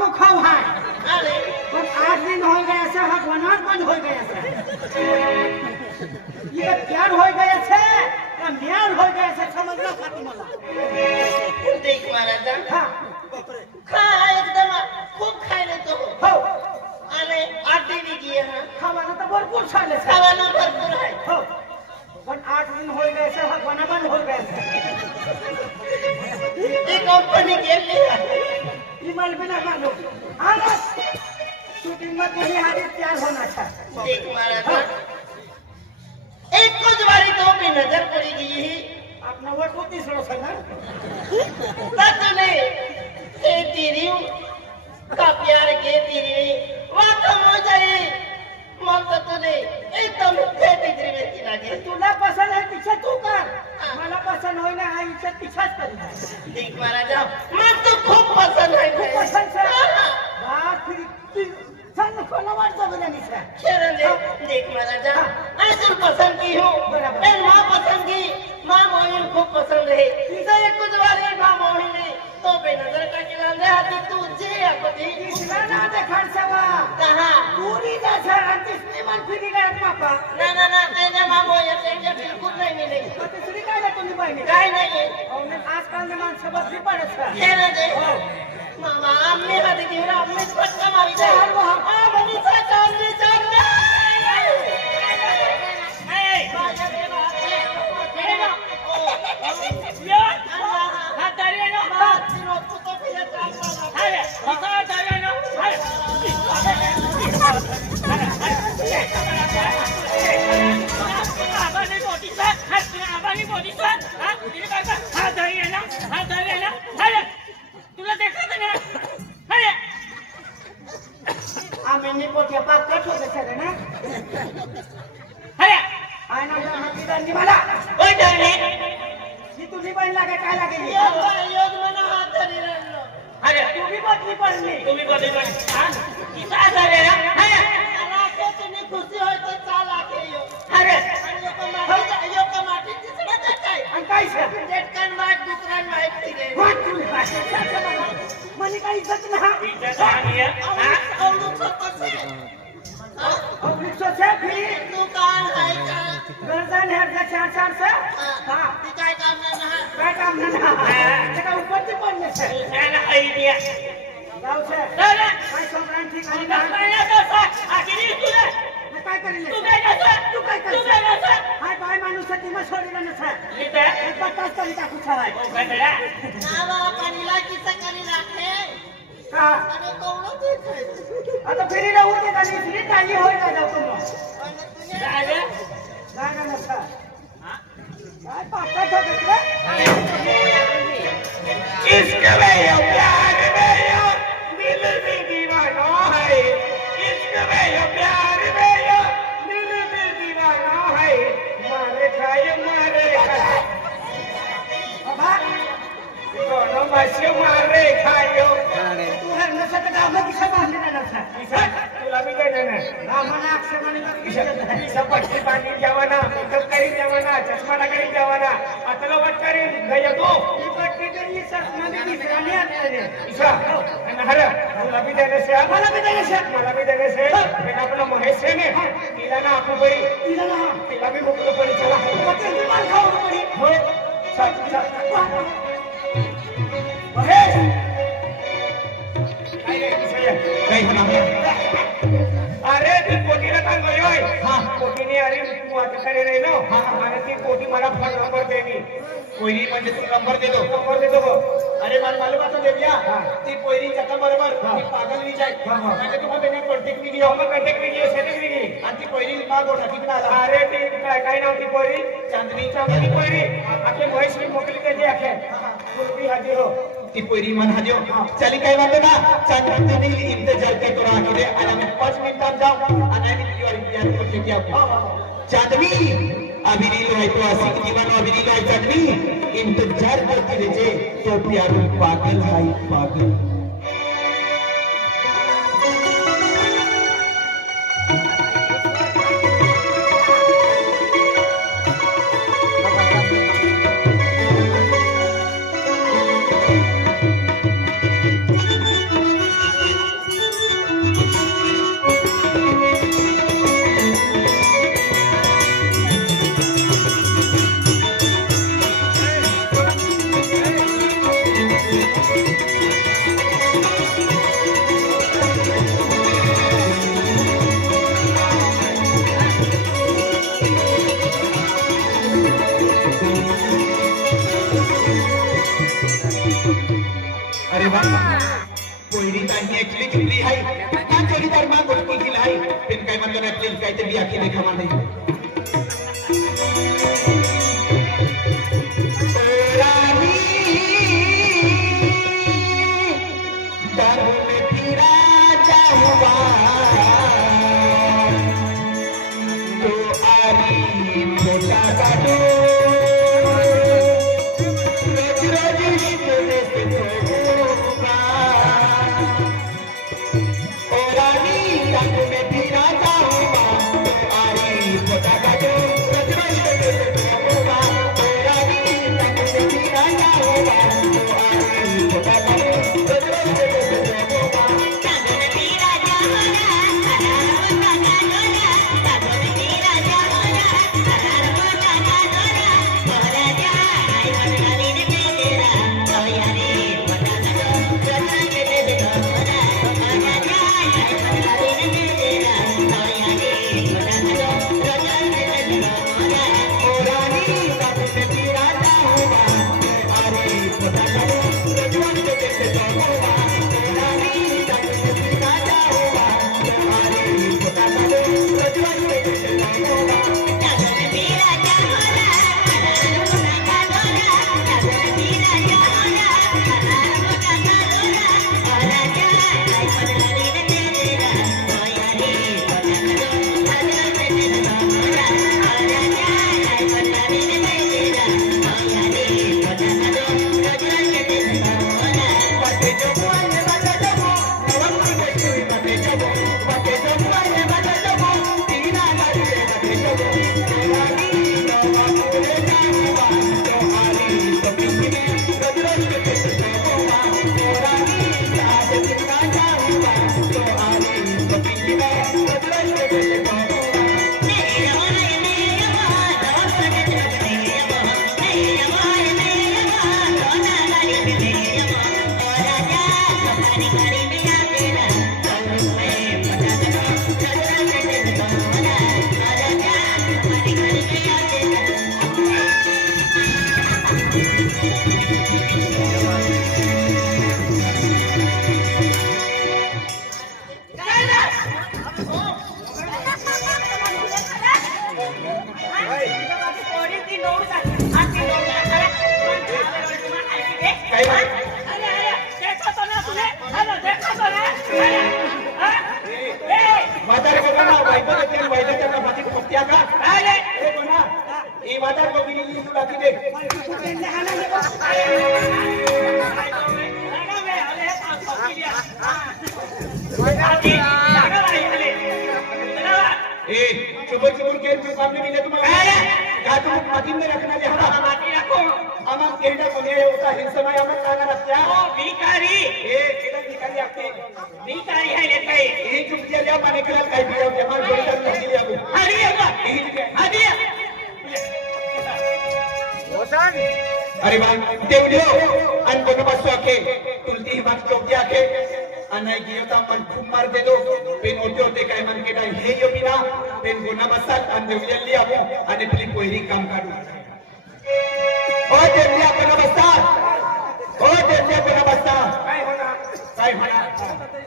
को खाओ है अरे पर 8 दिन हो गए से भगवान बंद हो गए से ये प्यार हो गए से या म्यार हो गए से समझना फातिमा देख महाराजा हां खा एकदम खूप खायले तो हो अरे आटे भी किए हैं खावाना तो भरपूर छाले से खावाना भरपूर है हो पण 8 दिन हो गए से भगवान बंद हो गए से ये कंपनी के लिए ईमेल बिना मानो आना शूटिंग में तेरी हाजिर तैयार होना था देख महाराजा एक कुछ बारी तो पे नजर पड़ेगी यही अपना वो को तीसरो से ना तूने ये तेरी का प्यार के तेरी वाकम हो जाए मन तो तूने एकदम फेटी त्रिवेदी लागे तुला पसंद है पीछे तू कर मला पसंद होय ना हा इच्छा पीछाच करी देख महाराजा मन तो खूप पसंद है पसंद से बात फिर सन कोला वाट जबले निसा खेरन देख महाराजा मैं तुम पसंद की हूँ मैं माँ पसंद की माँ मोहिन खूप पसंद है तो एक कुछ बारी माँ मोहिन ने तो बेनजर का किनारे हाथी तुझे अपनी इसला ना देखा सवा कहाँ पूरी जैसा अंतिस्मी मन फिरी गया पापा ना तेरे माँ मोहिन तेरे बिल्कुल नहीं मिलेगी तो तीसरी काय ना तुम्ही पाहिजे काय नहीं है और आजकल ने मान सबक भी पड़े छा खेरन दे मामा अम्मी हाथी दिवरा अम्मी पटका मारी दे हाँ बनी सा चांदी चांदी आम्ही पोट्या पाच कट होते सर ना आय ना हाती दंडी मला ओय डाले ही तुझी बहीण लागे काय लागे योग मना हात धरी राहिलो अरे तुम्ही बदली पडली तुम्ही बदली पडली किसा झाले ना राखे तुम्ही खुशी होय तो चाल आके यो अरे यो कमाटी तिसरा काय आणि काय सर डेटकन माट दुसरा माहित तिले वाट तुम्ही मनी काही इज्जत ना इज्जत नाही हां अवलू छतसे अवलिक्ष से फिर दुकान है का गर्दन है जे 4 से हां ती काय काम नाही ना काय काम ना ते का ऊपर ती पडले से त्याला आयडिया गाव से दादा काय सोमरान ठीक आणि महिना कसा आखिरी तुला काय करीले तू काय करता तू काय तू काय करता हाय बाय माणूस ती मग सोडीला नसा इथे एक पत्ताच करी टाकू छाय काय करा नावा पाणीला किसा करी राखे का अरे कोणो देखाय आता फिरी राहू दे आणि फिरी टाली होय ना जाऊ तुम्ही दादा जागा नसा काय पाटा ठोकले इसके में यो प्यार में यो दिल में दीवाना है इसके में यो प्यार में यो दिल में दीवाना है मारे खाए बाबा दोनों बच्चे मारे खायो तू हर नसा तर गाव किसा बांधले ना नसा तुला मी काय देणार आम्हाला अक्षराने पट्टी बांधी द्यावाना मेकअप करी द्यावाना चष्मा टाकरी द्यावाना आता वाट करी गया तो ही पट्टी तरी सपनाने विसराने आले इसरा हर तुला भी देने से मला बी देणे से मला भी देने से एक आपला महेश से ने तिला ना आपण बरी तिला ना तिला भी मोकळं पडी चला पट्टी मार खाऊ पडी हो चल महेश काय रे काय होणार अरे ती पोटीला काय गयोय हां पोटीने अरे तू आता करे रे नो आणि ती पोटी मला फोन नंबर देनी कोयरी म्हणजे तू नंबर देतो अरे मला बात देविया ती कोयरी जका बरोबर ती पागल नी जाय म्हणजे तू मला त्याने कॉन्टॅक्ट नी दियो कॉन्टॅक्ट नी दियो सेटिंग नी दी आणि ती कोयरी मा गोठा किती आला अरे ती काय नाव ती कोयरी चांदनीच्या मध्ये कोयरी आखे महेश मी मोकली त्याची आखे कुलबी हाजीर हो ती पोरी मन हाजो चली काय वाटते ना चांदनी ने इंतजार के तो आखिर आणि 5 मिनिटात जाऊ आणि आम्ही तुझ्यावर इंतजार करते की आपण चांदनी अभिनील रहतो आशिक जीवन अभिनील है चांदनी इंतजार करते रहे तो प्यारो पागल है पागल ही नाही एकली चुकली आहे का जोडीदार मा गोष्टी केली आहे पण काय म्हणतो ना प्लीज काय ते बिया केले खमा नाही रानी दारू में फिरा जाऊंगा तो आरी छोटा काटो रोज रोज इश्क़ से धोखा ओ रानी दारू में फिरा जाऊंगा तो आरी छोटा काटो रोज रोज इश्क़ से धोखा ओ रानी दारू में फिरा जाऊंगा तो आरी छोटा काटो रोज रोज इश्क़ से धोखा म्हातारे बघा ना बायको देते वैद्याच्या बाकी पत्त्या का अरे ए बना ही म्हातार को बिली ली बाकी दे ए चुबुर चुबुर के काम नहीं मिले तुम्हारा का तुम माटी में रखना ले हमारा माटी रखो आमन केंडा कोने होता हिंस समय आमन काना रखया ओ भिखारी ए केडा भिखारी आपके भिखारी है लेते ये चुप दिया ले माने कल काय पिया जमा जोड़ीदार नहीं लिया को हरी अब्बा हरी होसान अरे भाई देवडियो अन को बसो के तुलती ही बात चौक दिया के अनय गियोता मन खूब मार दे दो पेन ओटे ओटे काय मन के डाई हे यो बिना पेन गुना बसाल अन देवडिया लिया वो अने प्ली कोई काम काढू ओ देवडिया को नमस्कार ओ देवडिया को नमस्कार काय होना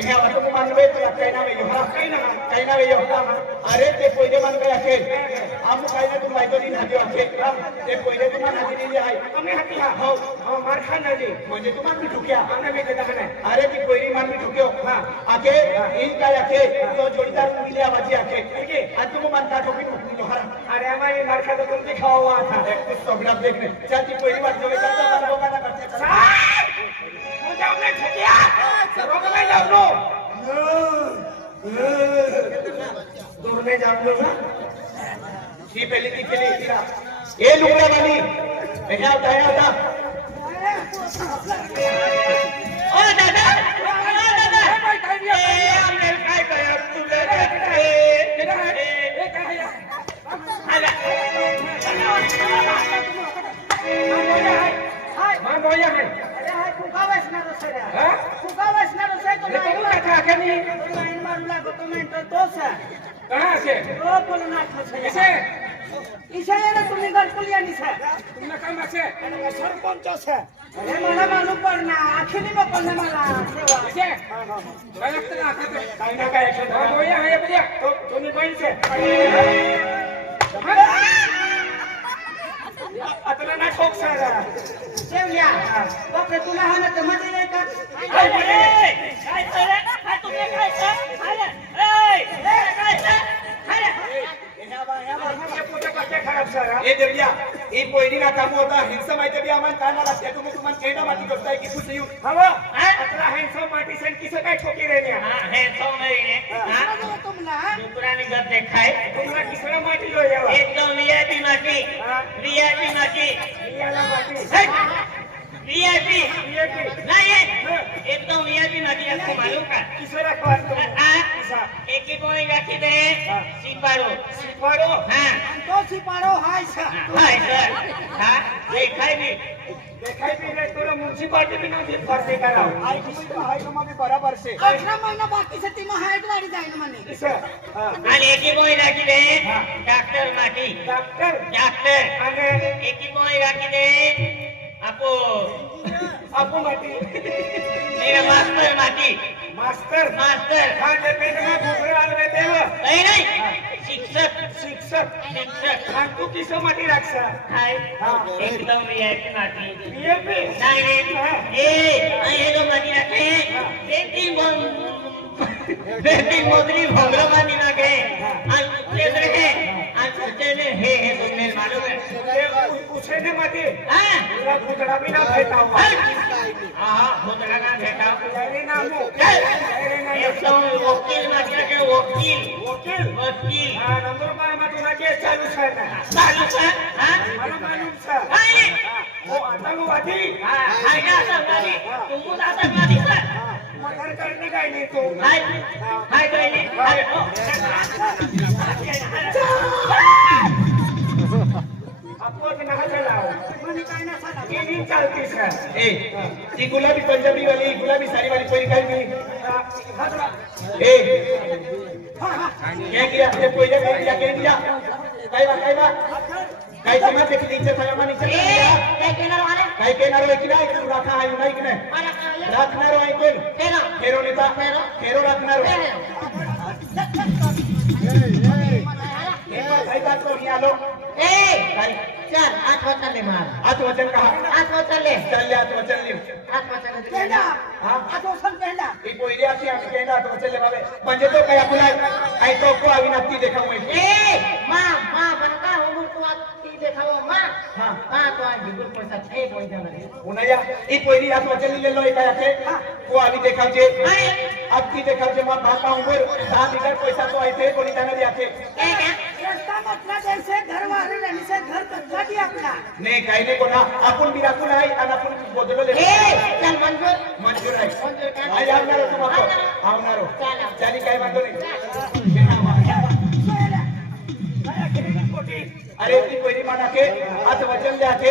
एहा वाटो को मानवे तो काय ना वेयो हा काय ना वेयो अरे ते पहिले मन काय अखे आम काय ना तुम बायको दिन हाती अखे ते पहिले तुम्हाला हाती दिली आहे आम्ही हाती हा हो मार खा ना जी म्हणजे तुम्हाला मी ठुक्या आम्ही मी देता नाही अरे ती पहिली मान मी ठुक्यो हा आखे इन काय अखे तो जोडीदार मिली आवाजी आखे ठीक है आज तुम मन का ठोकी ठुकी तो हरा अरे हमारी मार खा तो तुमने खावा हुआ था एक कुछ सबला देखने चल ती पहिली बार जो करता मन होगा ना करते मुझे हमने ठुकिया रोक में जाओ लो दूर में जाओ लो ना ही पहली की खेली इतना ये लुंगड़ा वाली क्या बताया था ओ दादा ए हमने काय कया तुले ए काय आला मान बोया है अरे हाय कुका वसणार सर हां कुका वसणार सर तो नाही का कनी लाइन मारला तो कमेंट तो से कहां से तो बोलना था से ईशाला तुम्ही घरकुल या निसा तुमनं काम असे आणि सरपंच आहे हे मला मालूम पडणार आखिरी नको ना मला सेवा असे काय लागतं ना आता काही ना काय बोया आहे बघा तो तुम्ही बैठे आता ना ठोक सारा सेवल्या बापरे तुला हा ना तर मजा नाही का काय बोले काय काय तुम्ही काय अरे काय खराब सारा ए देवया ए पोयरी ना काम होता हिंसा माहिती बी आम्हाला काना लागते तुम्ही तुम्हाला केडा माती करताय की कुछ येऊ हवा आता हिंसा माती सन किस काय ठोकी रे ने हां हिंसा नाही रे हां तुमला दुसराने गद देखाय तुम्हाला किसरा माती लो यावा एकदम रियाती माती रियाला माती वीआईपी नहीं एकदम वीआईपी माटी आपको मालूम का किसरा कौन तो एक ही कोई रखी दे सिपारो हाँ तो सिपारो हाय सर हाँ देखाई भी रे तोरा म्युनिसिपालिटी भी नहीं भरते कराओ हाई कमा भी बराबर से 18 महीना बाकी से तीन हाइट गाड़ी जाइन मने किसर आणि एक ही कोई रखी दे डॉक्टर माटी डॉक्टर आणि एक ही कोई रखी दे आपो माटी मेरा मास्टर हाँ जब पेट में भूखरे आलवे देव नहीं शिक्षक हाँ तू किसो माटी रखसा हाय एकदम वीआईपी माटी वीआईपी नहीं ये तो माटी रखे बेटिंग मोदरी भोगरा माटी रखे आज तेज रखे आज सोचे ने हे तुमने मालूम है पूछे ने माटी हाँ पूरा भूतड़ा भी ना फेंटा हुआ हाँ भूतड़ा ना फेंटा तेरे नामो एकदम वकील ना क्या के वकील हाँ नंबर पर मैं तुम्हें केस चालू है हाँ मालूम सर वो आतंकवादी हाँ क्या आतंकवादी तुमको आतंकवादी सर मर्डर करने का ही नहीं तो हाय तो नहीं आपको नहा चलाओ मने काय ना साला ये नहीं चलती सर ये गुलाबी पंजाबी वाली गुलाबी साड़ी वाली कोई काय नहीं क्या किया ये कोई ने क्या किया काय समझ के नीचे था मानी चल काय केना रो की नाही तू राखा आहे नाही की नाही राखणार आहे कोण फेरो नेता फेरो राखणार काय बात कोणी आलो चल आठवचन ले मार आत्मवचन कहा आठवचन ले चल ले आत्मवचन ले आठवचन केला आठवचन केला ई कोई रे आती आम्ही केला आत्मवचन ले बाबे म्हणजे तो काय आपला आई तो को अविनाती देखाऊ मां बनता हो तू आती देखाओ मां हां तो आज बिल्कुल पैसा छे कोई देना उनया ई कोई आत्मवचन ले लो काय आके को अभी देखावजे आपकी देखावजे मां भाता उंबर 10 बिगर पैसा तो आते कोणी जाना द्याचे रस्ता मतलब ऐसे घर वाले रहने से घर कच्चा दिया अपना नाही काही नाही कोणा आपण बी राखून आहे आणि आपण बोललो ले चल मंजूर आहे आई आवणार तुम्हाला आवणार चाली काय म्हणतो नाही अरे ती पहिली माना के आज वचन द्या के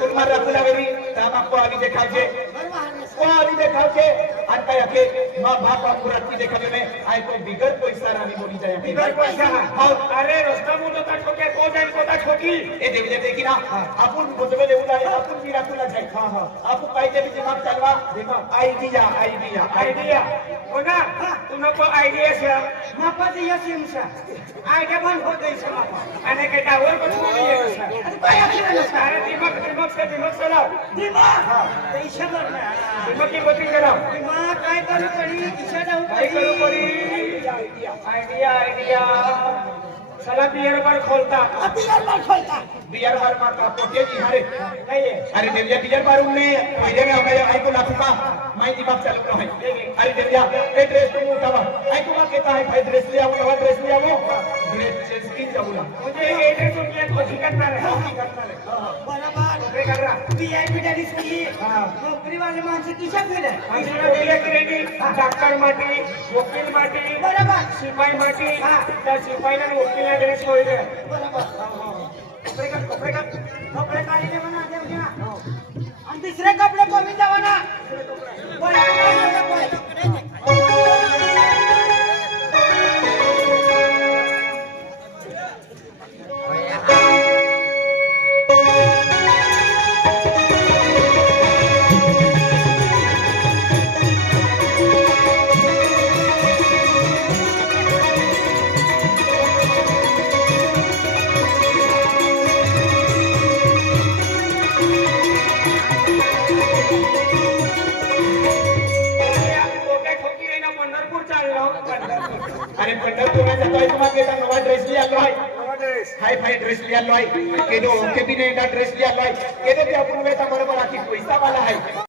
तुम्हाला राखून लावेली तर आपको आधी देखावचे को आधी देखावचे आणि काय आके मां बाप आपको राखी देखावे में आई कोई बिगर पैसा रानी बोली जाए बिगर पैसा हां अरे रस्ता मुंडो का ठोके को जाई कोता ठोकी ए देवी देखी ना आपण बोलवे देऊ लागले आपण भी राखूला जाई हां हां आपको काय ते दिमाग चालवा देखो आईडिया हो ना तुम को आईडिया से मापा ये सिमसा आईडिया बंद हो गई से मापा आणि के टावर को छोड़ी है सर काय आपल्याला अरे दिमाग चलाओ दिमाग पैसे भरना दिमाग की गति चलाओ दिमाग काय करू पडी दिशा जाऊ काय करू पडी आइडिया साला बियर बार खोलता बियर बार का पोटे जी हरे नहीं है अरे देविया बियर बार में पहले में हमें आई को लाखों का मैं दिमाग चालू रहा है अरे देविया ए ड्रेस तो उठावा आई को मां कहता है भाई ड्रेस ले आओ ड्रेस चेंज की जाऊला मुझे ये ड्रेस तो क्या कोशिश करना है बराबर नौकरी कर रहा वीआईपी डैडी से नौकरी वाले माणसे किशा फिरे हमने दिया करेंगे डॉक्टर माटी वकील माटी बराबर सिपाही माटी त्या सिपाहीला वकील ड्रेस होईल बराबर कपडे काढले म्हणा देव घ्या आणि दुसरे कपडे कमी जावा ना अरे पंढरपूर में जातो है तुम्हारे बेटा नवा ड्रेस लिया लो है हाई फाई ड्रेस लिया लो है के दो के भी ने ड्रेस लिया लो है के दे भी अपन बेटा बरोबर आखी पैसा वाला है